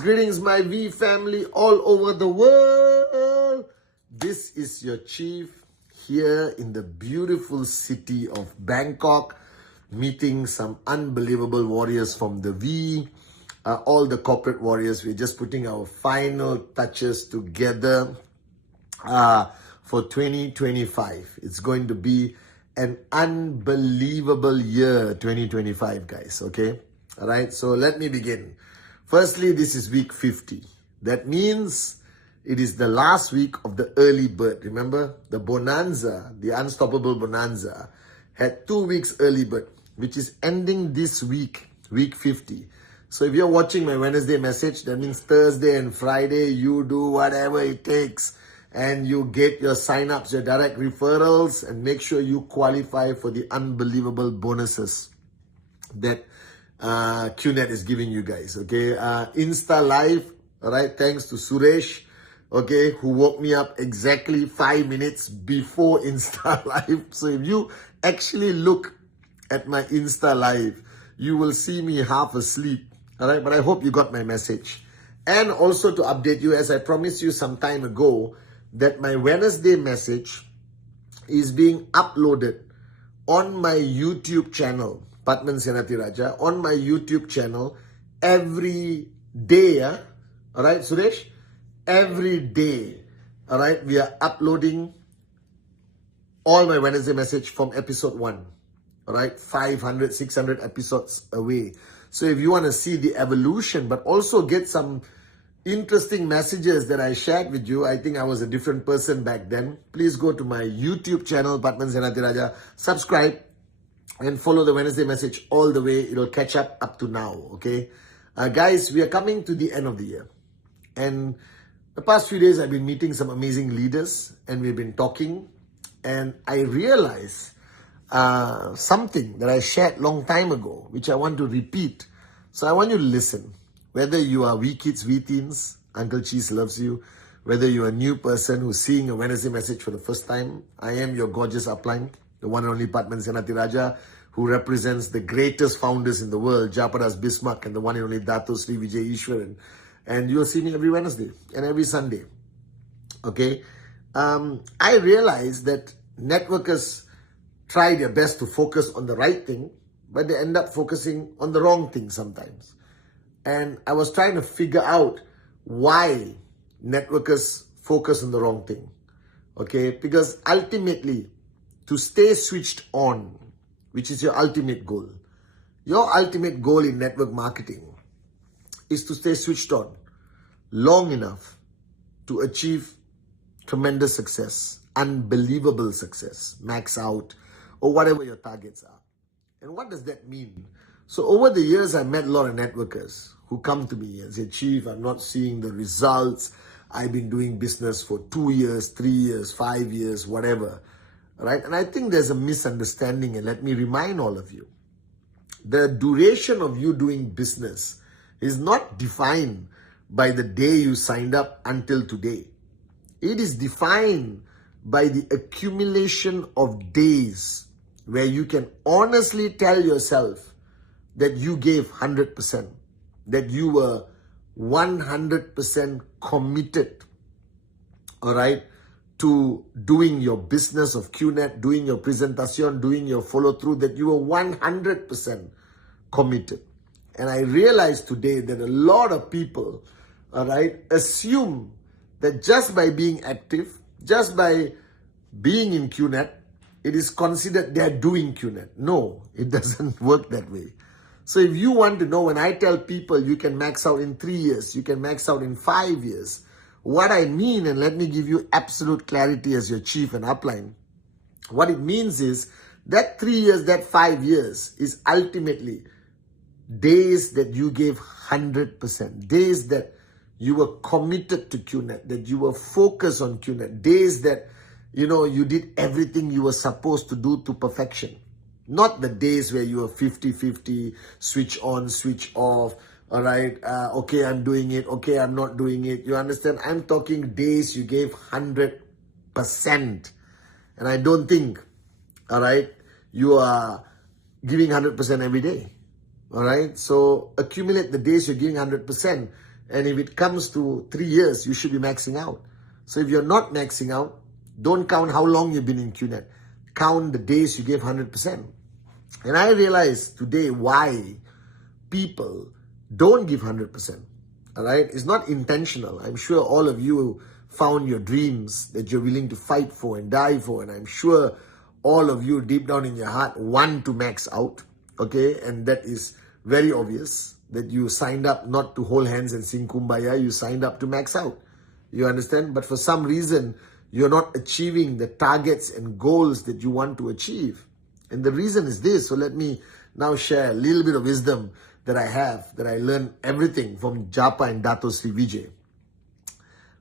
Greetings, my V family all over the world. This is your chief here in the beautiful city of Bangkok, meeting some unbelievable warriors from the V, all the corporate warriors. We're just putting our final touches together for 2025. It's going to be an unbelievable year, 2025, guys, okay? All right, so let me begin. Firstly, this is week 50. That means it is the last week of the early bird. Remember, the bonanza, the unstoppable bonanza, had 2 weeks early bird, which is ending this week, week 50. So if you're watching my Wednesday message, that means Thursday and Friday, you do whatever it takes and you get your sign-ups, your direct referrals, and make sure you qualify for the unbelievable bonuses that QNet is giving you guys, okay? Insta Live, all right, thanks to Suresh, okay, who woke me up exactly 5 minutes before Insta Live. So if you actually look at my Insta Live, you will see me half asleep, all right? But I hope you got my message. And also to update you, as I promised you some time ago, that my Wednesday message is being uploaded on my YouTube channel, Patman Senati Raja, on my YouTube channel every day, all right, Suresh? Every day, all right, we are uploading all my Wednesday message from episode 1, all right, 500, 600 episodes away. So if you want to see the evolution, but also get some interesting messages that I shared with you, I think I was a different person back then, please go to my YouTube channel, Patman Senati Raja, subscribe, and follow the Wednesday message all the way. It'll catch up to now, okay? Guys, we are coming to the end of the year. And the past few days, I've been meeting some amazing leaders and we've been talking. And I realized something that I shared long time ago, which I want to repeat. So I want you to listen. Whether you are wee kids, wee teens, Uncle Cheese loves you. Whether you're a new person who's seeing a Wednesday message for the first time, I am your gorgeous upline, the one and only Patman Senati Raja, who represents the greatest founders in the world, Japadas Bismarck and the one and only Dato Sri Vijay Ishwaran. And you'll see me every Wednesday and every Sunday. Okay? I realized that networkers try their best to focus on the right thing, but they end up focusing on the wrong thing sometimes. And I was trying to figure out why networkers focus on the wrong thing. Okay? Because ultimately, to stay switched on, which is your ultimate goal. Your ultimate goal in network marketing is to stay switched on long enough to achieve tremendous success, unbelievable success, max out, or whatever your targets are. And what does that mean? So over the years, I met a lot of networkers who come to me and say, Chief, I'm not seeing the results. I've been doing business for 2 years, 3 years, 5 years, whatever. Right? And I think there's a misunderstanding, and let me remind all of you. The duration of you doing business is not defined by the day you signed up until today. It is defined by the accumulation of days where you can honestly tell yourself that you gave 100%, that you were 100% committed, all right, to doing your business of QNet, doing your presentation, doing your follow-through, that you were 100% committed. And I realized today that a lot of people, all right, assume that just by being active, just by being in QNet, it is considered they're doing QNet. No, it doesn't work that way. So if you want to know, when I tell people you can max out in 3 years, you can max out in 5 years, what I mean, and let me give you absolute clarity as your chief and upline, what it means is that 3 years, that 5 years is ultimately days that you gave 100%, days that you were committed to QNet, that you were focused on QNet, days that, you did everything you were supposed to do to perfection. Not the days where you were 50-50, switch on, switch off, all right, okay, I'm doing it, okay, I'm not doing it. You understand? I'm talking days you gave 100%. 100%. And I don't think, all right, you are giving 100% every day. All right, so accumulate the days you're giving 100%. And if it comes to 3 years, you should be maxing out. So if you're not maxing out, don't count how long you've been in QNet. Count the days you gave 100%. And I realized today why people don't give 100%. All right, it's not intentional. I'm sure all of you found your dreams that you're willing to fight for and die for. And I'm sure all of you deep down in your heart want to max out. Okay, and that is very obvious that you signed up not to hold hands and sing Kumbaya. You signed up to max out. You understand? But for some reason, you're not achieving the targets and goals that you want to achieve. And the reason is this. So let me now share a little bit of wisdom that I have, that I learned everything from Japa and Dato Sri Vijay.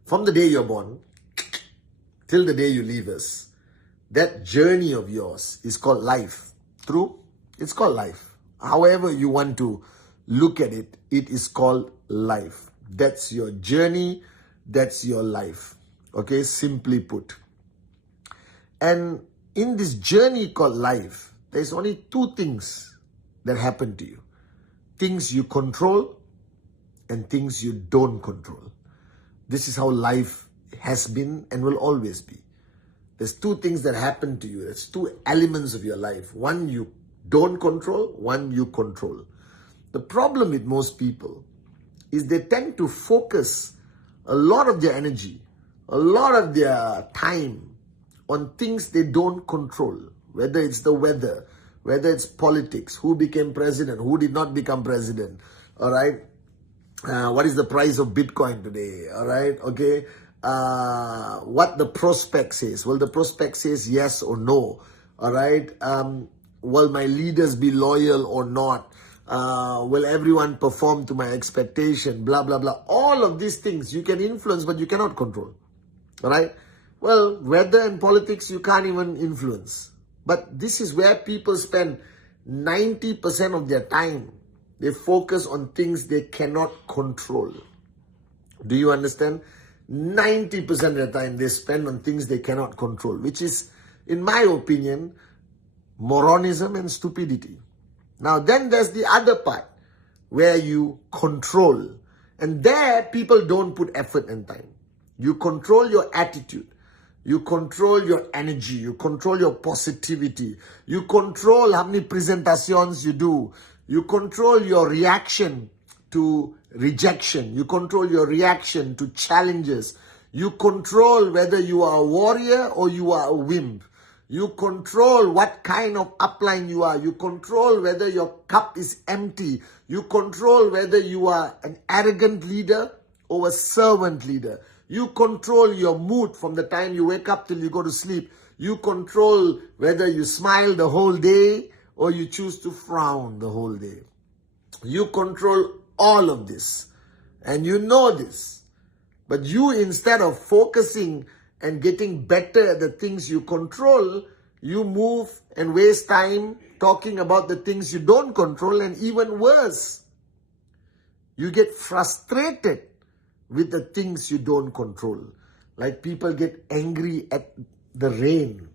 From the day you're born till the day you leave us, that journey of yours is called life. True? It's called life. However you want to look at it, it is called life. That's your journey. That's your life. Okay, simply put. And in this journey called life, there's only two things that happen to you. Things you control and things you don't control. This is how life has been and will always be. There's two things that happen to you. There's two elements of your life. One you don't control, one you control. The problem with most people is they tend to focus a lot of their energy, a lot of their time on things they don't control, whether it's the weather, whether it's politics, who became president, who did not become president, all right? What is the price of Bitcoin today, all right? Okay, what the prospect says. Well, the prospect says yes or no, all right? Will my leaders be loyal or not? Will everyone perform to my expectation? Blah, blah, blah. All of these things you can influence, but you cannot control. All right? Well, weather and politics you can't even influence. But this is where people spend 90% of their time. They focus on things they cannot control. Do you understand? 90% of the time they spend on things they cannot control, which is, in my opinion, moronism and stupidity. Now, then there's the other part where you control. And there, people don't put effort and time. You control your attitude. You control your energy. You control your positivity. You control how many presentations you do. You control your reaction to rejection. You control your reaction to challenges. You control whether you are a warrior or you are a wimp. You control what kind of upline you are. You control whether your cup is empty. You control whether you are an arrogant leader or a servant leader. You control your mood from the time you wake up till you go to sleep. You control whether you smile the whole day or you choose to frown the whole day. You control all of this. And you know this. But you, instead of focusing and getting better at the things you control, you move and waste time talking about the things you don't control, and even worse, you get frustrated with the things you don't control. Like people get angry at the rain.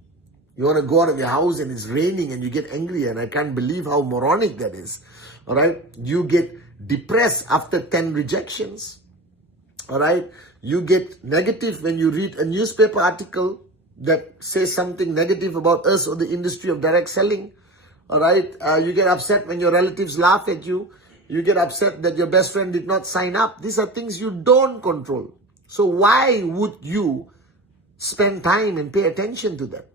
You want to go out of your house and it's raining and you get angry, and I can't believe how moronic that is. All right? You get depressed after 10 rejections. All right? You get negative when you read a newspaper article that says something negative about us or the industry of direct selling. All right? You get upset when your relatives laugh at you. You get upset that your best friend did not sign up. These are things you don't control. So why would you spend time and pay attention to that?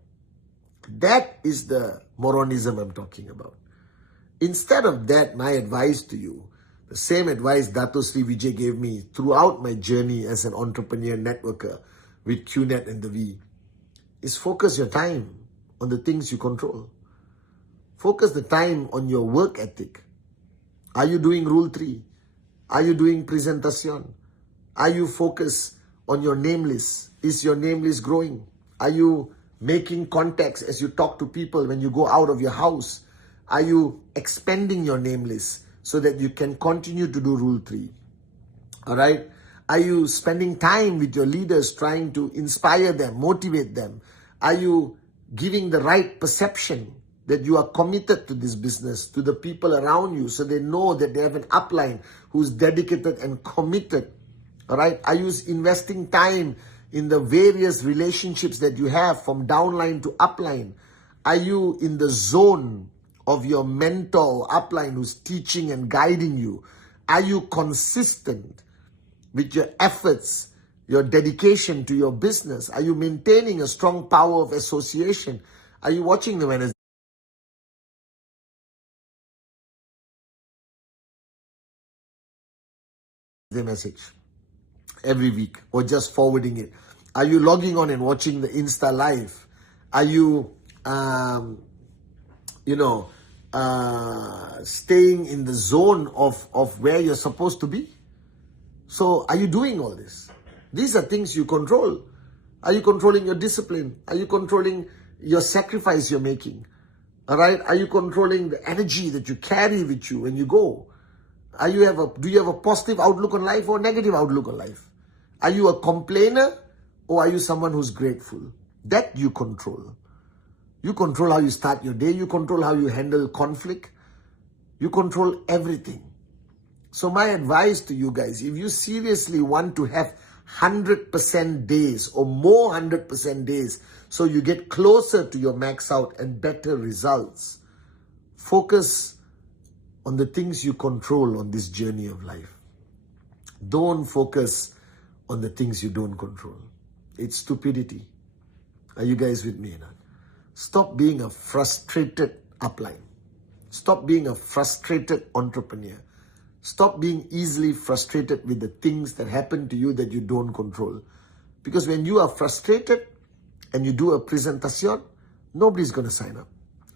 That is the moronism I'm talking about. Instead of that, my advice to you, the same advice Dato Sri Vijay gave me throughout my journey as an entrepreneur networker with QNet and the V, is focus your time on the things you control. Focus the time on your work ethic. Are you doing Rule 3? Are you doing presentation? Are you focused on your name list? Is your name list growing? Are you making contacts as you talk to people when you go out of your house? Are you expanding your name list so that you can continue to do Rule 3? All right? Are you spending time with your leaders trying to inspire them, motivate them? Are you giving the right perception that you are committed to this business, to the people around you, so they know that they have an upline who's dedicated and committed? All right? Are you investing time in the various relationships that you have from downline to upline? Are you in the zone of your mentor upline who's teaching and guiding you? Are you consistent with your efforts, your dedication to your business? Are you maintaining a strong power of association? Are you watching the Wednesday message every week, or just forwarding it? Are you logging on and watching the Insta live? Are you, staying in the zone of where you're supposed to be? So are you doing all this? These are things you control. Are you controlling your discipline? Are you controlling your sacrifice you're making? All right? Are you controlling the energy that you carry with you when you go? Do you have a positive outlook on life or negative outlook on life? Are you a complainer or are you someone who's grateful? That you control. You control how you start your day. You control how you handle conflict. You control everything. So my advice to you guys, if you seriously want to have 100% days or more 100% days, so you get closer to your max out and better results, focus on the things you control on this journey of life. Don't focus on the things you don't control. It's stupidity. Are you guys with me now? Stop being a frustrated upline. Stop being a frustrated entrepreneur. Stop being easily frustrated with the things that happen to you that you don't control. Because when you are frustrated and you do a presentation, nobody's going to sign up.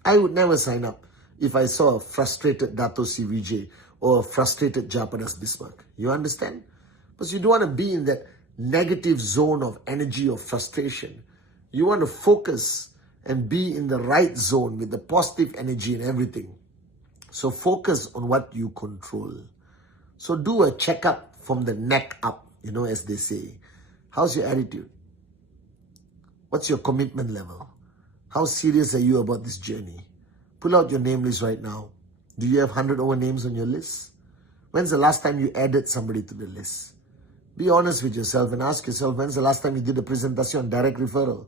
I would never sign up if I saw a frustrated Dato C. Vijay or a frustrated Japadas Bismarck. You understand? Because you don't want to be in that negative zone of energy or frustration. You want to focus and be in the right zone with the positive energy and everything. So focus on what you control. So do a checkup from the neck up, as they say. How's your attitude? What's your commitment level? How serious are you about this journey? Pull out your name list right now. Do you have 100 over names on your list? When's the last time you added somebody to the list? Be honest with yourself and ask yourself, when's the last time you did a presentation, direct referral?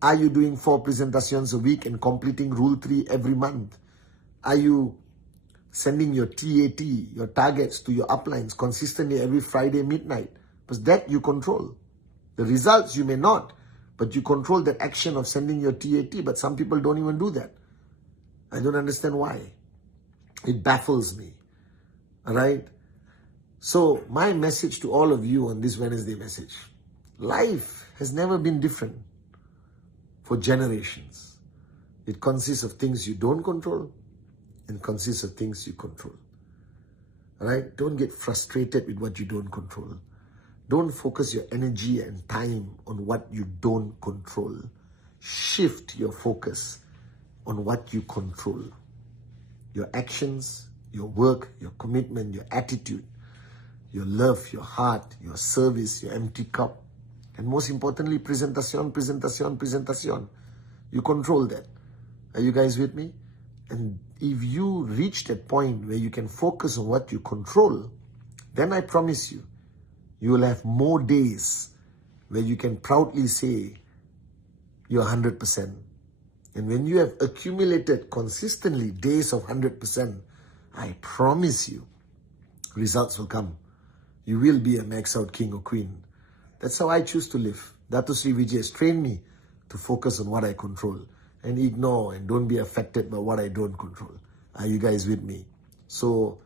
Are you doing 4 presentations a week and completing Rule 3 every month? Are you sending your TAT, your targets to your uplines consistently every Friday midnight? Because that you control. The results you may not, but you control that action of sending your TAT. But some people don't even do that. I don't understand why. It baffles me. All right? So my message to all of you on this Wednesday message, life has never been different for generations. It consists of things you don't control and consists of things you control. All right? Don't get frustrated with what you don't control. Don't focus your energy and time on what you don't control. Shift your focus on what you control. Your actions, your work, your commitment, your attitude, your love, your heart, your service, your empty cup. And most importantly, presentation. You control that. Are you guys with me? And if you reach that point where you can focus on what you control, then I promise you, you will have more days where you can proudly say you're 100%. And when you have accumulated consistently days of 100%, I promise you, results will come. You will be a max out king or queen. That's how I choose to live. Dato Sri Vijay has trained me to focus on what I control and ignore and don't be affected by what I don't control. Are you guys with me? So,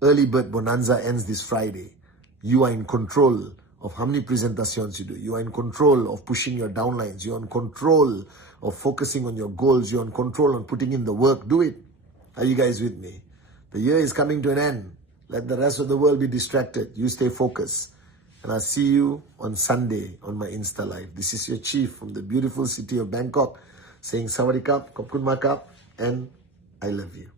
Early Bird Bonanza ends this Friday. You are in control of how many presentations you do. You are in control of pushing your downlines. You are in control of focusing on your goals. You are in control on putting in the work. Do it. Are you guys with me? The year is coming to an end. Let the rest of the world be distracted. You stay focused. And I'll see you on Sunday on my Insta Live. This is your chief from the beautiful city of Bangkok saying Sawadee Kap, Kopkun Makap, and I love you.